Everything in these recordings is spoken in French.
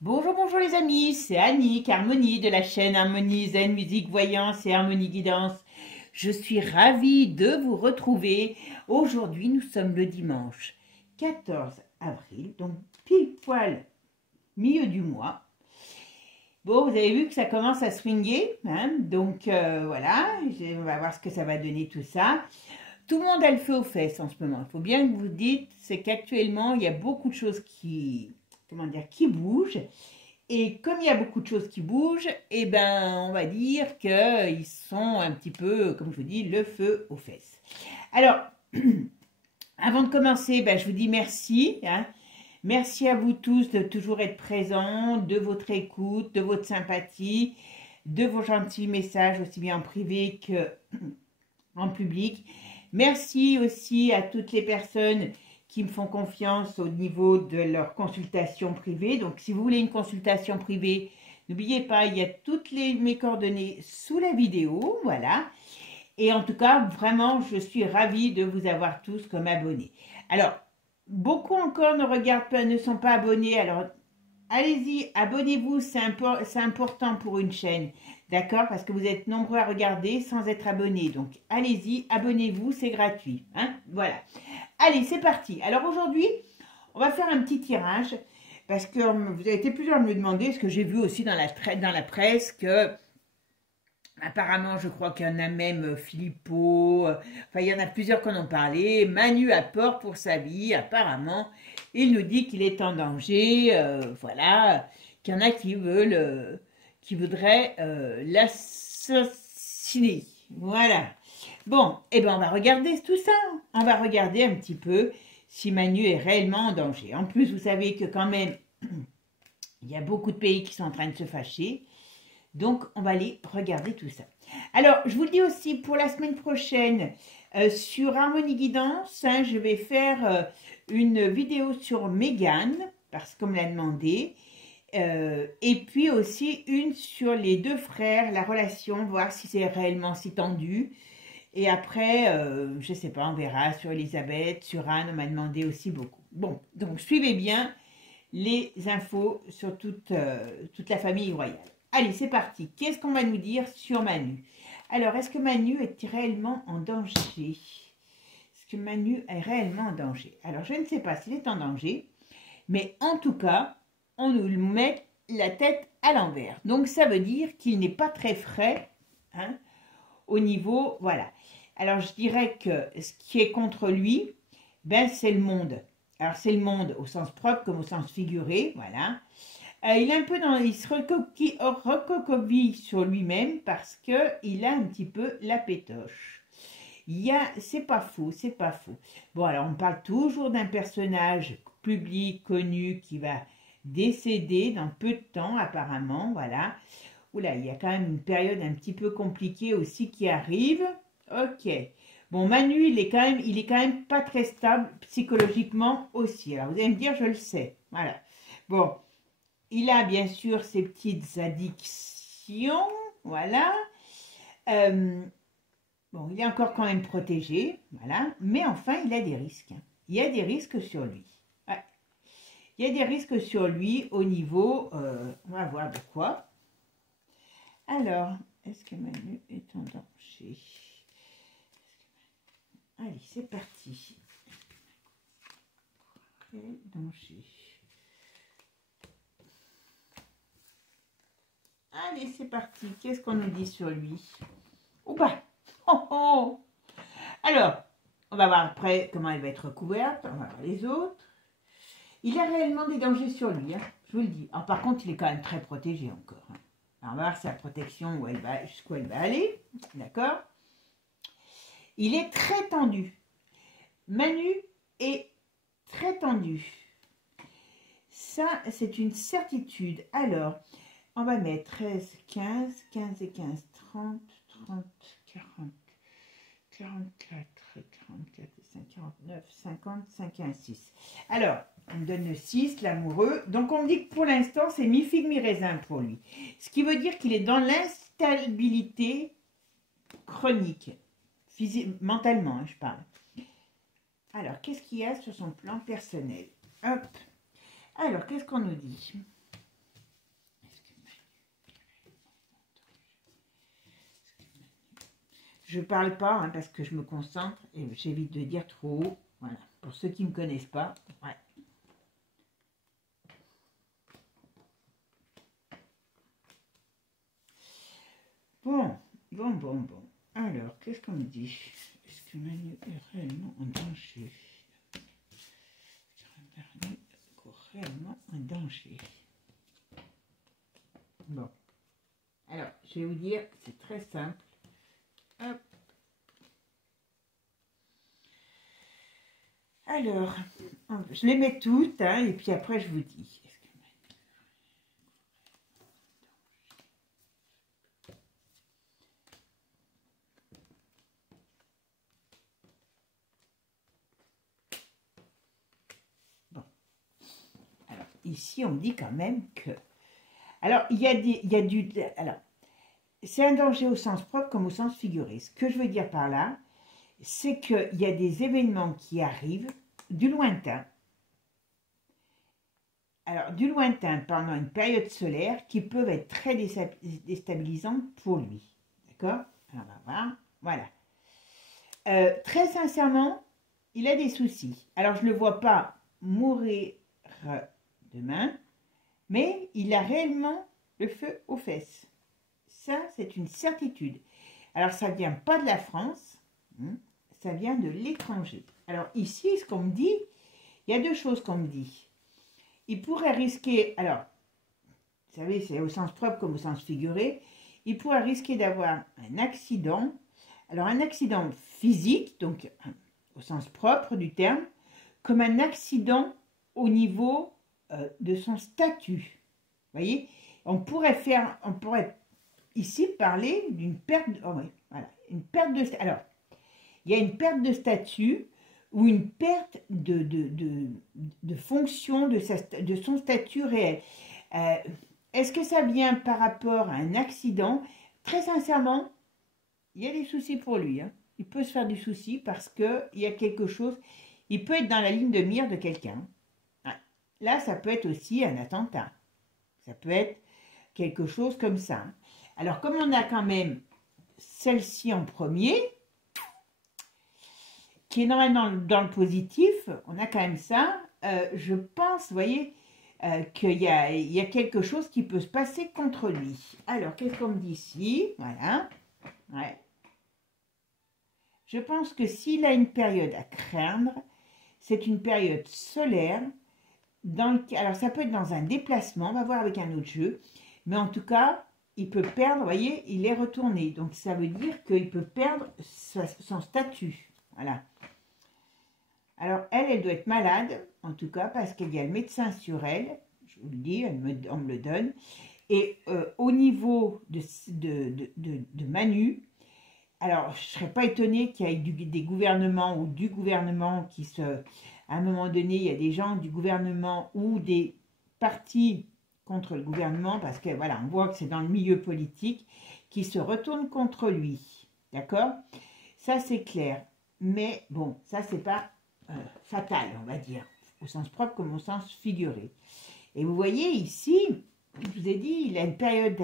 Bonjour, bonjour les amis, c'est Annick, Harmonie de la chaîne Harmonie Zen Musique Voyance et Harmonie Guidance. Je suis ravie de vous retrouver. Aujourd'hui, nous sommes le dimanche 14 avril, donc pile poil milieu du mois. Bon, vous avez vu que ça commence à swinguer, hein, donc voilà, on va voir ce que ça va donner tout ça. Tout le monde a le feu aux fesses en ce moment. Il faut bien que vous dites, c'est qu'actuellement, il y a beaucoup de choses qui bougent. Et comme il y a beaucoup de choses qui bougent, eh ben, on va dire qu'ils sont un petit peu, comme je vous dis, le feu aux fesses. Alors, avant de commencer, ben, je vous dis merci. Hein. Merci à vous tous de toujours être présents, de votre écoute, de votre sympathie, de vos gentils messages, aussi bien en privé qu'en public. Merci aussi à toutes les personnes qui me font confiance au niveau de leur consultation privée. Donc, si vous voulez une consultation privée, n'oubliez pas, il y a toutes mes coordonnées sous la vidéo, voilà. Et en tout cas, vraiment, je suis ravie de vous avoir tous comme abonnés. Alors, beaucoup encore ne sont pas abonnés. Alors, allez-y, abonnez-vous, c'est important pour une chaîne. D'accord? Parce que vous êtes nombreux à regarder sans être abonnés. Donc, allez-y, abonnez-vous, c'est gratuit. Hein? Voilà. Allez, c'est parti. Alors aujourd'hui, on va faire un petit tirage parce que vous avez été plusieurs à me le demander, ce que j'ai vu aussi dans la presse que apparemment, je crois qu'il y en a même Filippo, enfin il y en a plusieurs qui en ont parlé. Manu a peur pour sa vie, apparemment. Il nous dit qu'il est en danger, voilà, qu'il y en a qui voudraient l'assassiner. Voilà. Bon, eh bien on va regarder tout ça. On va regarder un petit peu si Manu est réellement en danger. En plus, vous savez que quand même, il y a beaucoup de pays qui sont en train de se fâcher. Donc, on va aller regarder tout ça. Alors, je vous le dis aussi, pour la semaine prochaine, sur Harmonie Guidance, hein, je vais faire une vidéo sur Mégane, parce qu'on me l'a demandé. Et puis aussi une sur les deux frères, la relation, voir si c'est réellement si tendu. Et après, je ne sais pas, on verra sur Elisabeth, sur Anne, on m'a demandé aussi beaucoup. Bon, donc suivez bien les infos sur toute la famille royale. Allez, c'est parti. Qu'est-ce qu'on va nous dire sur Manu? Alors, est-ce que Manu est réellement en danger? Est-ce que Manu est réellement en danger? Alors, je ne sais pas s'il est en danger, mais en tout cas, on nous met la tête à l'envers. Donc, ça veut dire qu'il n'est pas très frais, hein, au niveau, voilà. Alors, je dirais que ce qui est contre lui, ben, c'est le monde. Alors, c'est le monde au sens propre comme au sens figuré, voilà. Il est un peu il se recroqueville sur lui-même parce qu'il a un petit peu la pétoche. C'est pas faux, c'est pas faux. Bon, alors on parle toujours d'un personnage public, connu, qui va décéder dans peu de temps, apparemment, voilà. Oula, il y a quand même une période un petit peu compliquée aussi qui arrive. Ok. Bon, Manu, il est quand même pas très stable psychologiquement aussi. Alors, vous allez me dire, je le sais. Voilà. Bon, il a bien sûr ses petites addictions. Voilà. Bon, il est encore quand même protégé. Voilà. Mais enfin, il a des risques. Il y a des risques sur lui. Ouais. Il y a des risques sur lui au niveau... on va voir de quoi. Alors, est-ce que Manu est en danger? Allez, c'est parti. Danger. Allez, c'est parti. Qu'est-ce qu'on nous dit sur lui? Oupa! Oh, oh. Alors, on va voir après comment elle va être recouverte. On va voir les autres. Il a réellement des dangers sur lui, hein, je vous le dis. Alors, par contre, il est quand même très protégé encore. Hein. Alors, on va voir sa protection, jusqu'où elle va aller. D'accord? Il est très tendu. Manu est très tendu. Ça, c'est une certitude. Alors, on va mettre 13, 15, 15 et 15, 30, 30, 40, 44, 44, 5, 49, 50, 56. Alors, on me donne le 6, l'amoureux. Donc, on me dit que pour l'instant, c'est mi-figue, mi-raisin pour lui. Ce qui veut dire qu'il est dans l'instabilité chronique. Mentalement, hein, je parle. Alors, qu'est-ce qu'il y a sur son plan personnel? Hop. Alors, qu'est-ce qu'on nous dit? je parle pas hein, parce que je me concentre et j'évite de dire trop haut. Voilà, pour ceux qui ne me connaissent pas. Ouais. Bon. Alors, qu'est-ce qu'on me dit? Est-ce que Manu est réellement en danger? Manu est réellement en danger. Bon. Alors, je vais vous dire, c'est très simple. Hop. Alors, je les mets toutes, hein, et puis après je vous dis. Bon. Alors, ici, on me dit quand même que... Alors, il y a du... Alors, c'est un danger au sens propre comme au sens figuré. Ce que je veux dire par là, c'est qu'il y a des événements qui arrivent du lointain. Alors, du lointain pendant une période solaire qui peuvent être très déstabilisantes pour lui. D'accord? On va voir. Voilà. Très sincèrement, il a des soucis. Alors, je ne le vois pas mourir demain, mais il a réellement le feu aux fesses. Ça, c'est une certitude. Alors, ça ne vient pas de la France, hein, ça vient de l'étranger. Alors, ici, ce qu'on me dit, il y a deux choses qu'on me dit. Il pourrait risquer, alors, vous savez, c'est au sens propre comme au sens figuré, il pourrait risquer d'avoir un accident. Alors, un accident physique, donc au sens propre du terme, comme un accident au niveau de son statut. Vous voyez, on pourrait ici parler d'une perte, voilà, une perte de, alors, il y a une perte de statut ou une perte de fonction de son statut réel. Est-ce que ça vient par rapport à un accident? Très sincèrement, il y a des soucis pour lui. Hein. Il peut se faire du souci parce qu'il y a quelque chose, il peut être dans la ligne de mire de quelqu'un. Là, ça peut être aussi un attentat. Ça peut être quelque chose comme ça. Alors, comme on a quand même celle-ci en premier, qui est normalement dans le positif, on a quand même ça. Je pense, vous voyez, qu'il y a quelque chose qui peut se passer contre lui. Alors, qu'est-ce qu'on me dit ici? Voilà. Ouais. Je pense que s'il a une période à craindre, c'est une période solaire. Alors, ça peut être dans un déplacement, on va voir avec un autre jeu. Mais en tout cas, il peut perdre, vous voyez, il est retourné. Donc, ça veut dire qu'il peut perdre son statut. Voilà. Alors, elle doit être malade, en tout cas, parce qu'il y a le médecin sur elle. Je vous le dis, on me le donne. Et au niveau de Manu, alors, je ne serais pas étonnée qu'il y ait des gouvernements ou du gouvernement qui se... À un moment donné, il y a des gens du gouvernement ou des partis contre le gouvernement, parce que voilà, on voit que c'est dans le milieu politique, qui se retournent contre lui. D'accord? Ça, c'est clair. Mais bon, ça, c'est pas fatal, on va dire, au sens propre comme au sens figuré. Et vous voyez ici, je vous ai dit, il a une période...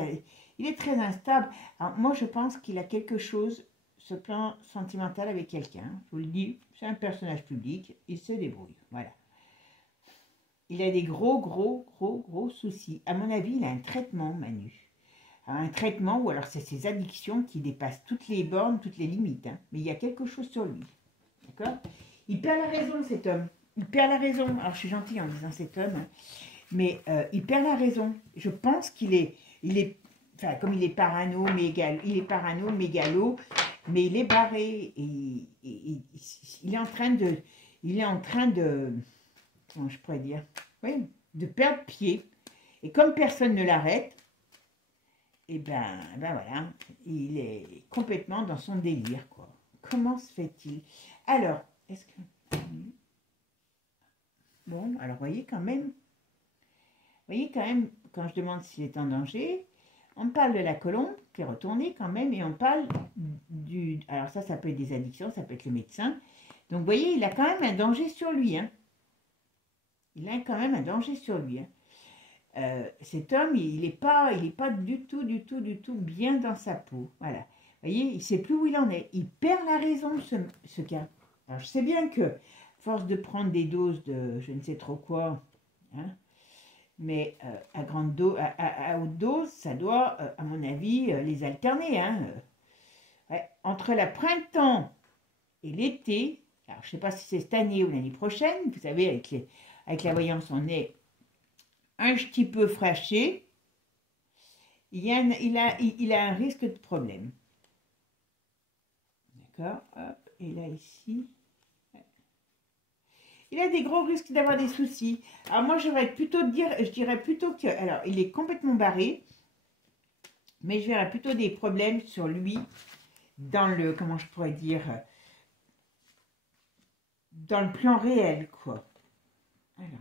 Il est très instable. Alors, moi, je pense qu'il a quelque chose, ce plan sentimental avec quelqu'un. Je vous le dis, c'est un personnage public, il se débrouille. Voilà. Il a des gros soucis. À mon avis, il a un traitement, Manu. Un traitement, ou alors c'est ses addictions qui dépassent toutes les bornes, toutes les limites. Hein. Mais il y a quelque chose sur lui. D'accord? Il perd la raison, cet homme. Il perd la raison. Alors, je suis gentille en disant cet homme. Hein. Mais il perd la raison. Je pense qu'il est... Enfin, comme il est parano, mégalo, mais il est barré et il est en train de, comment je pourrais dire, oui, de perdre pied. Et comme personne ne l'arrête, et ben voilà, il est complètement dans son délire, quoi. Comment se fait-il? Alors, est-ce que... Bon, alors voyez quand même, quand je demande s'il est en danger, on parle de la colombe qui est retournée quand même et on parle du... Alors ça peut être des addictions, ça peut être le médecin. Donc vous voyez, il a quand même un danger sur lui. Hein. Il a quand même un danger sur lui. Hein. Cet homme, il n'est pas du tout bien dans sa peau. Voilà. voyez, il ne sait plus où il en est. Il perd la raison, ce gars. Alors, je sais bien que, force de prendre des doses de je ne sais trop quoi, hein, mais à grande dose, à haute dose, ça doit, à mon avis, les alterner. Hein. Ouais. Entre le printemps et l'été, alors je ne sais pas si c'est cette année ou l'année prochaine, vous savez, avec la voyance, on est un petit peu fâché. Il a un risque de problème. D'accord. Et là, ici, il a des gros risques d'avoir des soucis. Alors moi, je dirais plutôt que, alors, il est complètement barré, mais je verrais plutôt des problèmes sur lui dans le, comment je pourrais dire, dans le plan réel, quoi. Alors,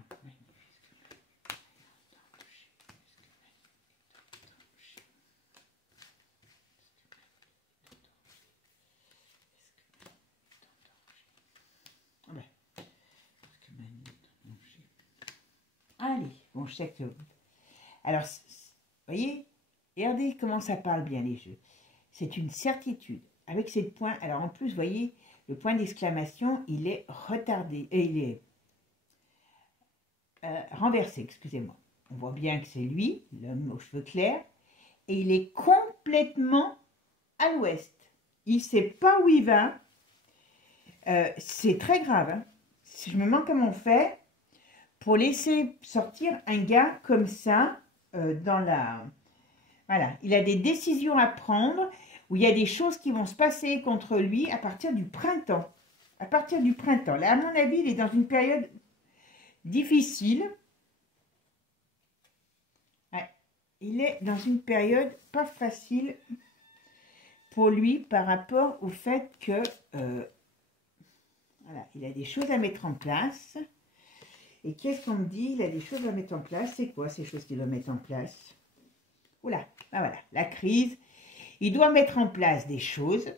allez, bon, je sais que... Alors, vous voyez, regardez comment ça parle bien les jeux. C'est une certitude. Avec ces points, alors en plus, vous voyez, le point d'exclamation, il est retardé, et il est renversé, excusez-moi. On voit bien que c'est lui, l'homme aux cheveux clairs, et il est complètement à l'ouest. Il ne sait pas où il va. C'est très grave. Hein. Je me demande comment on fait pour laisser sortir un gars comme ça dans la... Voilà, il a des décisions à prendre où il y a des choses qui vont se passer contre lui à partir du printemps. À partir du printemps. Là, à mon avis, il est dans une période difficile. Ouais, il est dans une période pas facile pour lui par rapport au fait que voilà, il a des choses à mettre en place. Et qu'est-ce qu'on me dit? Il a des choses à mettre en place. C'est quoi ces choses qu'il doit mettre en place? Oula, ben voilà, la crise. Il doit mettre en place des choses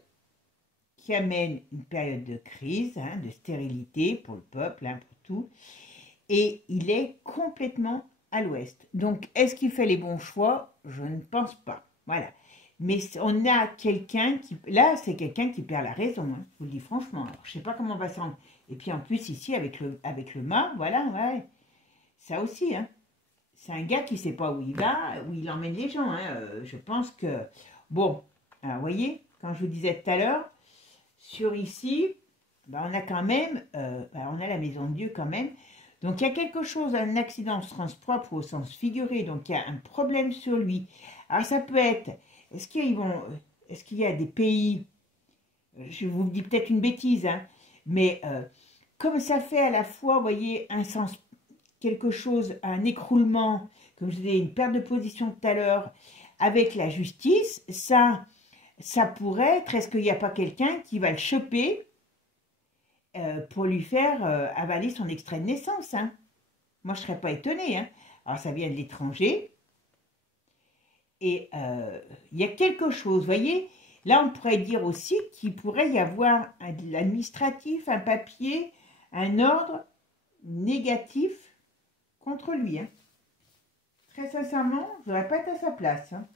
qui amènent une période de crise, hein, de stérilité pour le peuple, hein, pour tout. Et il est complètement à l'ouest. Donc, est-ce qu'il fait les bons choix? Je ne pense pas. Voilà. Mais on a quelqu'un qui... Là, c'est quelqu'un qui perd la raison, hein, je vous le dis franchement. Alors, je ne sais pas comment on va s'en... Et puis, en plus, ici, avec le mât, voilà, ouais. Ça aussi, hein. C'est un gars qui ne sait pas où il va, où il emmène les gens. Hein. Je pense que... Bon, alors, vous voyez, quand je vous disais tout à l'heure, sur ici, ben, on a quand même... on a la maison de Dieu quand même. Donc, il y a quelque chose, un accident au sens propre ou au sens figuré. Donc, il y a un problème sur lui. Alors, ça peut être... Est-ce qu'il y a des pays... Je vous dis peut-être une bêtise, hein, mais comme ça fait à la fois, vous voyez, un sens... quelque chose, un écroulement, comme je disais, une perte de position tout à l'heure, avec la justice, ça pourrait être, est-ce qu'il n'y a pas quelqu'un qui va le choper pour lui faire avaler son extrait de naissance, hein. Moi, je ne serais pas étonnée, hein. Alors, ça vient de l'étranger, et il y a quelque chose, vous voyez, là, on pourrait dire aussi qu'il pourrait y avoir de l'administratif, un papier, un ordre négatif contre lui. Hein. Très sincèrement, je n'aurais pas été à sa place. Hein.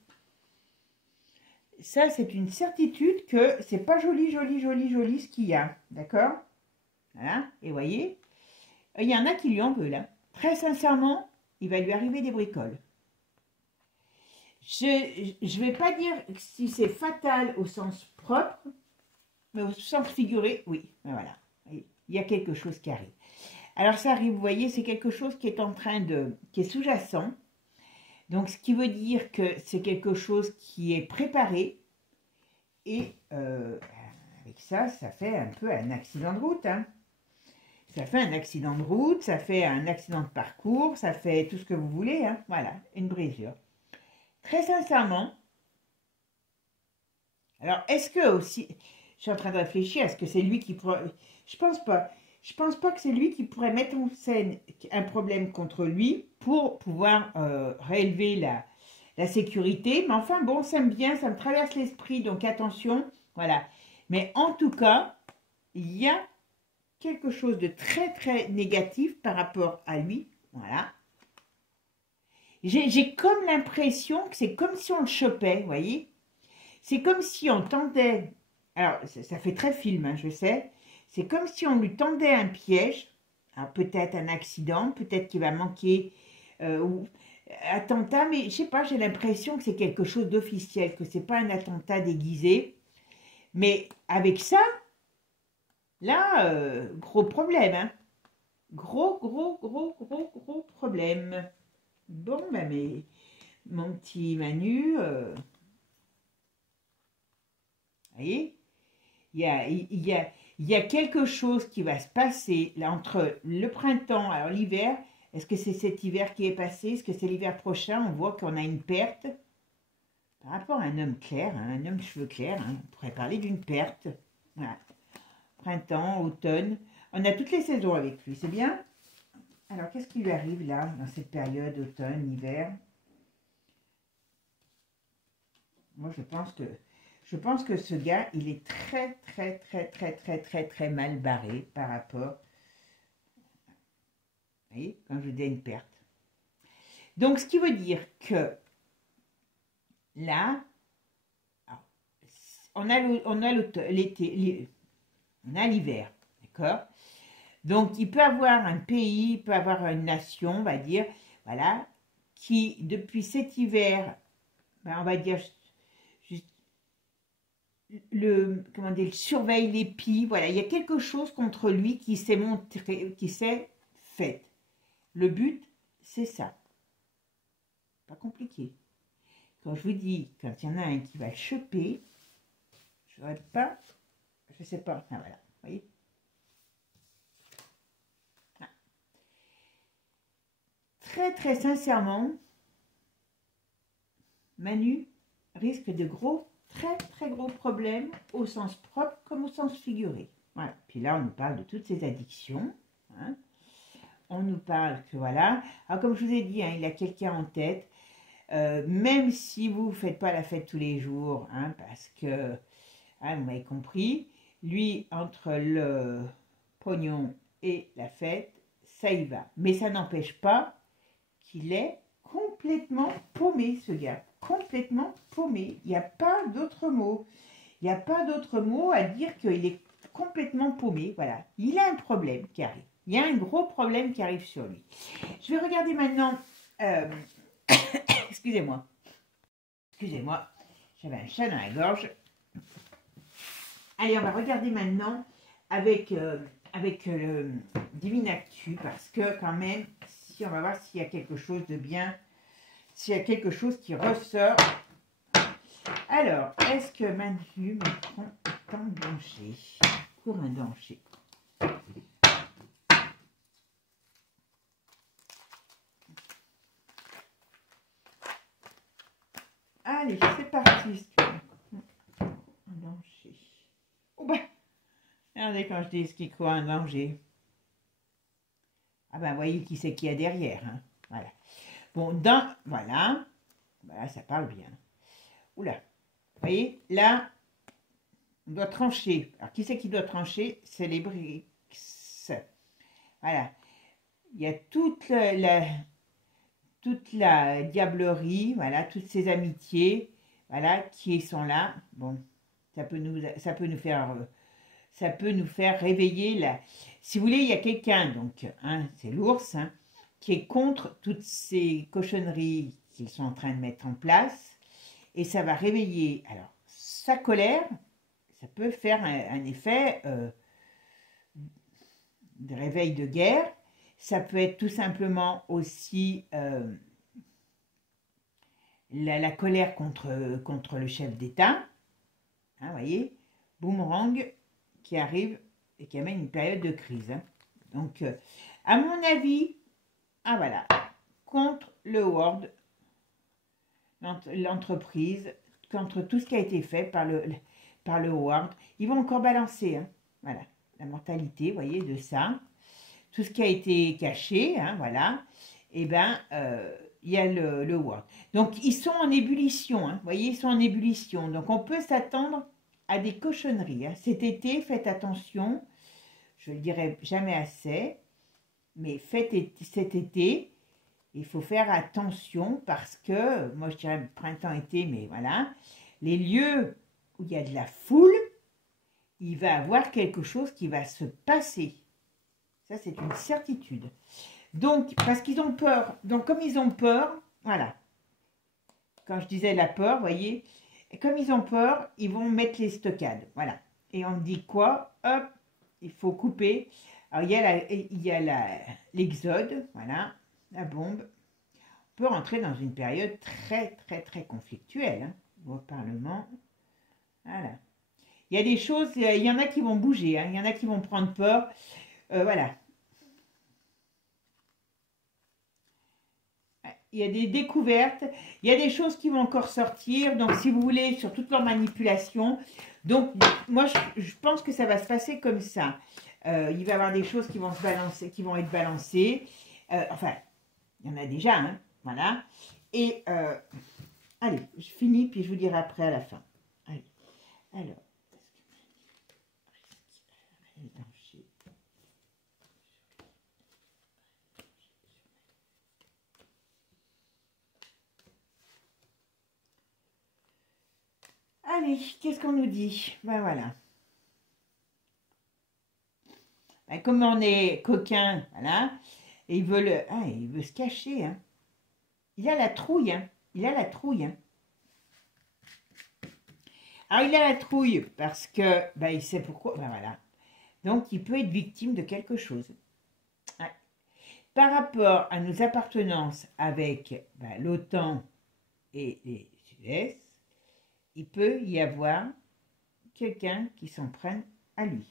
Ça, c'est une certitude que c'est pas joli, joli, joli, joli ce qu'il y a. D'accord? Voilà. Et voyez, il y en a qui lui en veulent. Hein. Très sincèrement, il va lui arriver des bricoles. Je ne vais pas dire si c'est fatal au sens propre, mais au sens figuré, oui. Ben voilà. Il y a quelque chose qui arrive. Alors ça arrive, vous voyez, c'est quelque chose qui est en train de... qui est sous-jacent. Donc ce qui veut dire que c'est quelque chose qui est préparé. Et avec ça, ça fait un peu un accident de route. Hein. Ça fait un accident de route, ça fait un accident de parcours, ça fait tout ce que vous voulez. Hein. Voilà, une brisure. Très sincèrement, alors est-ce que aussi... Je suis en train de réfléchir, est-ce que c'est lui qui pourrait... Je pense pas. Je pense pas que c'est lui qui pourrait mettre en scène un problème contre lui pour pouvoir réélever la sécurité. Mais enfin, bon, ça me traverse l'esprit, donc attention, voilà. Mais en tout cas, il y a quelque chose de très, très négatif par rapport à lui, voilà. J'ai comme l'impression que c'est comme si on le chopait, vous voyez. C'est comme si on tendait, alors ça fait très film, hein, je sais, c'est comme si on lui tendait un piège, peut-être un accident, peut-être qu'il va manquer, ou attentat, mais je sais pas, j'ai l'impression que c'est quelque chose d'officiel, que c'est pas un attentat déguisé, mais avec ça, là, gros problème, hein. Gros problème. Bon, ben, mais mon petit Manu, vous voyez, il y a quelque chose qui va se passer là, entre le printemps, alors l'hiver, est-ce que c'est cet hiver qui est passé? Est-ce que c'est l'hiver prochain? On voit qu'on a une perte par rapport à un homme clair, hein, un homme cheveux clairs, hein, on pourrait parler d'une perte. Voilà. Printemps, automne, on a toutes les saisons avec lui, c'est bien? Alors, qu'est-ce qui lui arrive là, dans cette période, automne, hiver? Moi, je pense que ce gars, il est très mal barré par rapport, vous voyez, quand je dis une perte. Donc, ce qui veut dire que là, on a l'été, on a l'hiver, d'accord? Donc, il peut avoir un pays, il peut avoir une nation, on va dire, voilà, qui, depuis cet hiver, ben, on va dire, comment dire, surveille les pies, voilà, il y a quelque chose contre lui qui s'est montré, qui s'est fait. Le but, c'est ça. Pas compliqué. Quand je vous dis, quand il y en a un qui va choper, je ne pas, je sais pas, ah, voilà, vous voyez. Ah. Très sincèrement, Manu risque de très gros problèmes au sens propre comme au sens figuré. Voilà. Puis là, on nous parle de toutes ces addictions. Hein. On nous parle que voilà. Alors, comme je vous ai dit, hein, il a quelqu'un en tête. Même si vous ne faites pas la fête tous les jours, hein, parce que, hein, vous m'avez compris, lui, entre le pognon et la fête, ça y va. Mais ça n'empêche pas qu'il est complètement paumé, ce gars. Complètement paumé. Il n'y a pas d'autre mot. Il n'y a pas d'autre mot à dire qu'il est complètement paumé. Voilà. Il a un problème qui arrive. Il y a un gros problème qui arrive sur lui. Je vais regarder maintenant... Excusez-moi. Excusez-moi. J'avais un chat dans la gorge. Allez, on va regarder maintenant avec le Divinactu, parce que quand même, si on va voir s'il y a quelque chose de bien, s'il y a quelque chose qui ressort. Alors, est-ce que Manu me prend un danger pour un danger? Allez, c'est parti. Un danger. Oh bah, regardez quand je dis ce qui croit un danger. Ah ben, voyez qui c'est qu'il y a derrière. Hein. Voilà. Bon, voilà. Voilà, ça parle bien. Oula. Vous voyez, là, on doit trancher. Alors, qui c'est qui doit trancher? C'est les briques. Voilà. Il y a toute la diablerie, voilà, toutes ces amitiés, voilà, qui sont là. Bon, ça peut nous faire réveiller là. Si vous voulez, il y a quelqu'un, donc, hein, c'est l'ours, hein, qui est contre toutes ces cochonneries qu'ils sont en train de mettre en place, et ça va réveiller, alors, sa colère, ça peut faire un effet de réveil de guerre, ça peut être tout simplement aussi la colère contre le chef d'État, hein, voyez, boomerang qui arrive et qui amène une période de crise. Hein. Donc, à mon avis, ah voilà, contre le World, l'entreprise, contre tout ce qui a été fait par le World, ils vont encore balancer, hein, voilà, la mortalité, vous voyez, de ça, tout ce qui a été caché, hein, voilà, et bien, il y a le World. Donc, ils sont en ébullition, hein, vous voyez, ils sont en ébullition, donc on peut s'attendre à des cochonneries. Hein. Cet été, faites attention, je ne le dirai jamais assez, mais cet été, il faut faire attention parce que, moi je dirais printemps-été, mais voilà, les lieux où il y a de la foule, il va avoir quelque chose qui va se passer. Ça, c'est une certitude. Donc, parce qu'ils ont peur. Donc, comme ils ont peur, voilà. Quand je disais la peur, vous voyez, comme ils ont peur, ils vont mettre les stockades. Voilà. Et on dit quoi? Hop, il faut couper. Alors, il y a l'exode, voilà, la bombe. On peut rentrer dans une période très, très, très conflictuelle, hein, au Parlement. Voilà. Il y a des choses, il y en a qui vont bouger, hein, il y en a qui vont prendre peur. Voilà. Il y a des découvertes, il y a des choses qui vont encore sortir. Donc, si vous voulez, sur toute leur manipulation. Donc, moi, je pense que ça va se passer comme ça. Il va y avoir des choses qui vont se balancer, qui vont être balancées. Enfin, il y en a déjà, hein, voilà. Et, allez, je finis, puis je vous dirai après à la fin. Allez, alors. Allez, qu'est-ce qu'on nous dit? Ben voilà. Ben, comme on est coquin, voilà, et il veut se cacher, hein. Il a la trouille, hein. Il a la trouille, hein. Alors, il a la trouille parce que, ben, il sait pourquoi, ben voilà. Donc, il peut être victime de quelque chose. Ouais. Par rapport à nos appartenances avec ben, l'OTAN et les US, il peut y avoir quelqu'un qui s'en prenne à lui.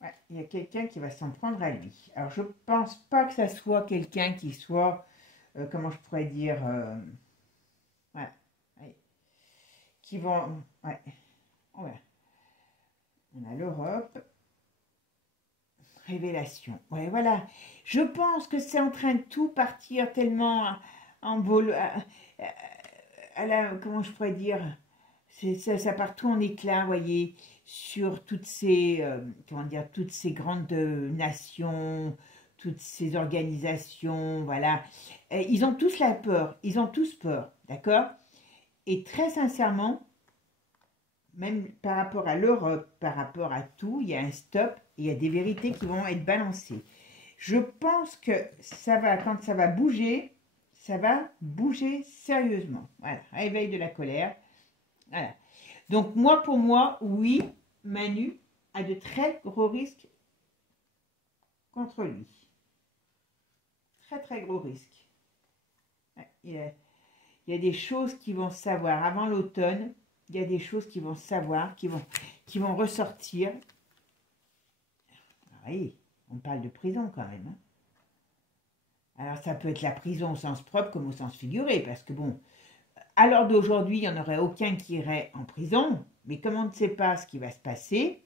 Ouais, il y a quelqu'un qui va s'en prendre à lui. Alors, je pense pas que ça soit quelqu'un qui soit, comment je pourrais dire, ouais, ouais, qui vont, ouais, ouais. On a l'Europe, révélation. Ouais, voilà. Je pense que c'est en train de tout partir tellement en vol, à la, comment je pourrais dire, ça part tout en éclats, vous voyez, sur toutes ces, comment dire, toutes ces grandes nations, toutes ces organisations, voilà. Ils ont tous la peur, ils ont tous peur, d'accord? Et très sincèrement, même par rapport à l'Europe, par rapport à tout, il y a un stop, il y a des vérités qui vont être balancées. Je pense que ça va, quand ça va bouger sérieusement. Voilà, réveil de la colère. Voilà. Donc, moi, pour moi, oui, Manu a de très gros risques contre lui. Très, très gros risques. Il y a des choses qui vont savoir. Avant l'automne, il y a des choses qui vont savoir, qui vont ressortir. Ah oui, on parle de prison quand même. Hein. Alors, ça peut être la prison au sens propre comme au sens figuré, parce que bon, à l'heure d'aujourd'hui, il n'y en aurait aucun qui irait en prison, mais comme on ne sait pas ce qui va se passer,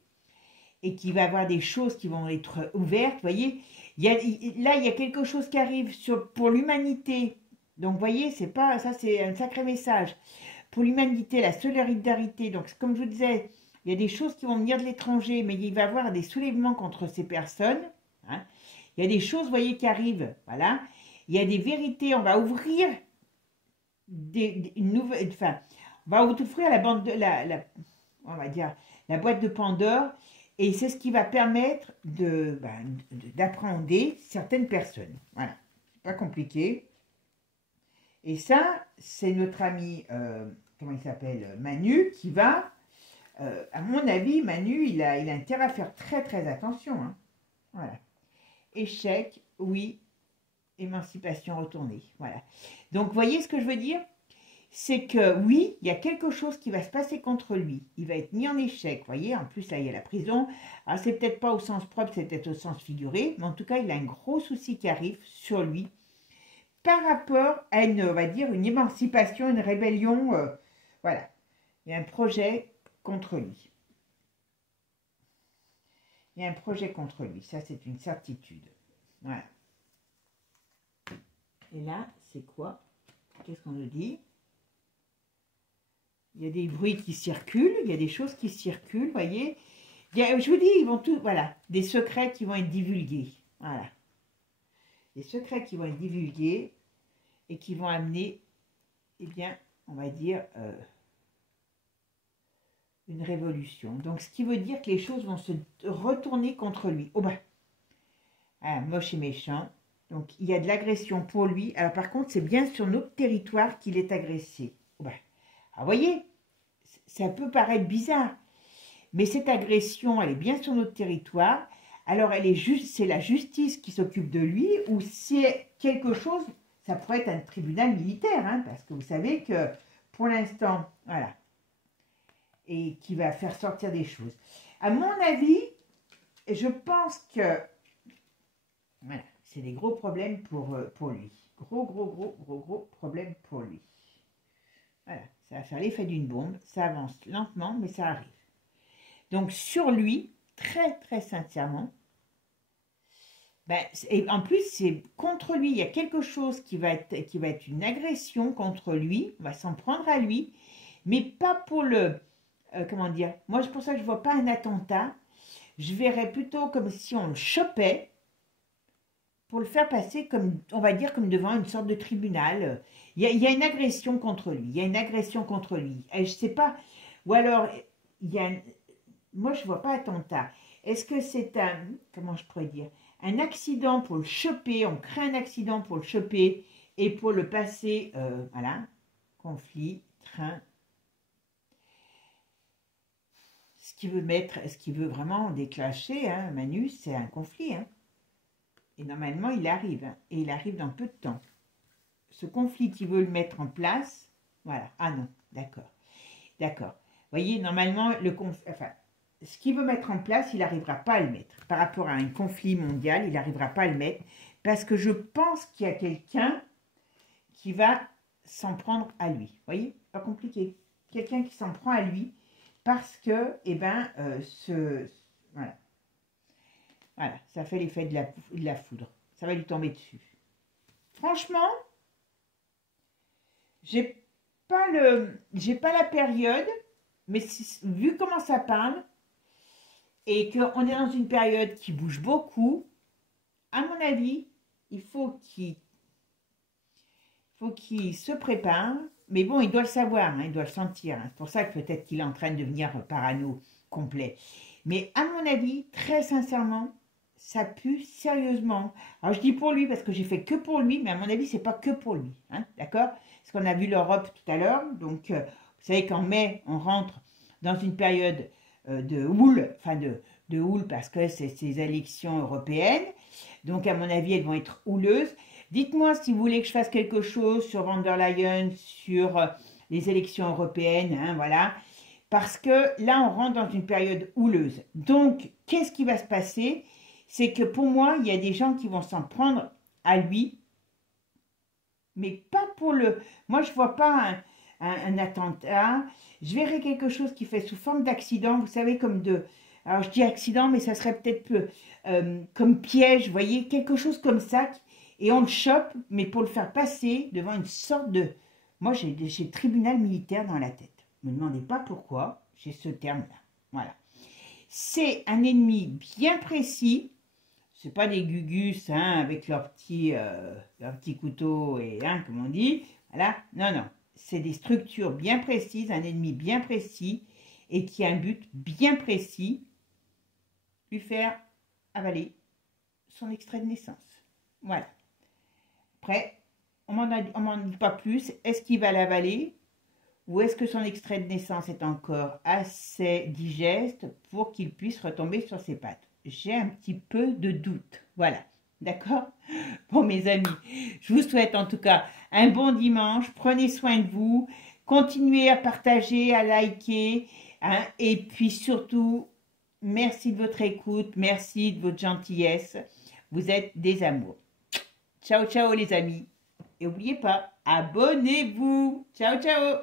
et qu'il va y avoir des choses qui vont être ouvertes, vous voyez, là, il y a quelque chose qui arrive pour l'humanité. Donc, vous voyez, c'est pas, ça c'est un sacré message. Pour l'humanité, la solidarité, donc comme je vous disais, il y a des choses qui vont venir de l'étranger, mais il va y avoir des soulèvements contre ces personnes. Hein. Il y a des choses, vous voyez, qui arrivent, voilà. Il y a des vérités, on va ouvrir une nouvelle, enfin, on va ouvrir la bande de on va dire la boîte de Pandore, et c'est ce qui va permettre d'appréhender certaines personnes. Voilà, c'est pas compliqué. Et ça, c'est notre ami, comment il s'appelle, Manu, qui va, à mon avis, Manu, il a intérêt à faire très très attention. Hein. Voilà. Échec, oui. Émancipation retournée. Voilà. Donc, voyez ce que je veux dire? C'est que, oui, il y a quelque chose qui va se passer contre lui. Il va être mis en échec, voyez? En plus, là, il y a la prison. Alors, c'est peut-être pas au sens propre, c'est peut-être au sens figuré. Mais en tout cas, il a un gros souci qui arrive sur lui par rapport à une, on va dire, une émancipation, une rébellion. Voilà. Il y a un projet contre lui. Il y a un projet contre lui. Ça, c'est une certitude. Voilà. Et là, c'est quoi? Qu'est-ce qu'on nous dit? Il y a des bruits qui circulent, il y a des choses qui circulent, voyez. Je vous dis, ils vont tout, voilà, des secrets qui vont être divulgués. Voilà. Des secrets qui vont être divulgués. et qui vont amener, eh bien, on va dire, une révolution. Donc, ce qui veut dire que les choses vont se retourner contre lui. Oh ben, ah, moche et méchant. Donc, il y a de l'agression pour lui. Alors, par contre, c'est bien sur notre territoire qu'il est agressé. Oh ben, vous voyez, ça peut paraître bizarre, mais cette agression, elle est bien sur notre territoire. Alors, elle est juste, c'est la justice qui s'occupe de lui, ou c'est quelque chose, ça pourrait être un tribunal militaire, hein, parce que vous savez que, pour l'instant, voilà, et qui va faire sortir des choses. À mon avis, je pense que, voilà, c'est des gros problèmes pour lui. Gros problèmes pour lui. Voilà, ça va faire l'effet d'une bombe, ça avance lentement, mais ça arrive. Donc, sur lui, très sincèrement, ben, et en plus, c'est contre lui, il y a quelque chose qui va être une agression contre lui, on va s'en prendre à lui, mais pas pour le, comment dire, moi c'est pour ça que je ne vois pas un attentat, je verrais plutôt comme si on le chopait, pour le faire passer comme, on va dire, comme devant une sorte de tribunal. Il y a une agression contre lui, il y a une agression contre lui, et je ne sais pas, ou alors, il y a, moi je ne vois pas attentat, est-ce que c'est un, comment je pourrais dire, un accident pour le choper, on crée un accident pour le choper et pour le passer, voilà, conflit, train. Ce qu'il veut vraiment déclencher, hein, Manu, c'est un conflit. Hein. Et normalement, il arrive, hein, et il arrive dans peu de temps. Ce conflit qu'il veut le mettre en place, voilà. Ah non, d'accord. D'accord. Vous voyez, normalement, le conflit, enfin, ce qu'il veut mettre en place, il n'arrivera pas à le mettre. Par rapport à un conflit mondial, il n'arrivera pas à le mettre. Parce que je pense qu'il y a quelqu'un qui va s'en prendre à lui. Vous voyez, pas compliqué. Quelqu'un qui s'en prend à lui parce que, eh ben, voilà. Voilà, ça fait l'effet de la foudre. Ça va lui tomber dessus. Franchement, j'ai pas la période, mais vu comment ça parle, et qu'on est dans une période qui bouge beaucoup, à mon avis, il faut qu'il se prépare. Mais bon, il doit le savoir, hein, il doit le sentir. Hein. C'est pour ça que peut-être qu'il est en train de devenir parano complet. Mais à mon avis, très sincèrement, ça pue sérieusement. Alors je dis pour lui parce que j'ai fait que pour lui, mais à mon avis, c'est pas que pour lui. Hein, d'accord? Parce qu'on a vu l'Europe tout à l'heure. Donc, vous savez qu'en mai, on rentre dans une période de houle, enfin de houle parce que c'est ces élections européennes. Donc, à mon avis, elles vont être houleuses. Dites-moi si vous voulez que je fasse quelque chose sur von der Leyen, sur les élections européennes, hein, voilà. Parce que là, on rentre dans une période houleuse. Donc, qu'est-ce qui va se passer? C'est que pour moi, il y a des gens qui vont s'en prendre à lui, mais pas pour le... Moi, je ne vois pas un attentat. Je verrai quelque chose qui fait sous forme d'accident, vous savez, comme de... Alors, je dis accident, mais ça serait peut-être comme piège, vous voyez, quelque chose comme ça. Et on le chope, mais pour le faire passer devant une sorte de... Moi, j'ai tribunal militaire dans la tête. Ne me demandez pas pourquoi j'ai ce terme-là. Voilà. C'est un ennemi bien précis. Ce n'est pas des gugus hein, avec leur petit couteau, et, hein, comme on dit. Voilà. Non, non. C'est des structures bien précises, un ennemi bien précis, et qui a un but bien précis, lui faire avaler son extrait de naissance. Voilà. Après, on m'en dit pas plus. Est-ce qu'il va l'avaler ou est-ce que son extrait de naissance est encore assez digeste pour qu'il puisse retomber sur ses pattes? J'ai un petit peu de doute. Voilà. D'accord? Bon, mes amis, je vous souhaite en tout cas un bon dimanche. Prenez soin de vous. Continuez à partager, à liker. Hein, et puis surtout, merci de votre écoute. Merci de votre gentillesse. Vous êtes des amours. Ciao, ciao les amis. Et n'oubliez pas, abonnez-vous. Ciao, ciao.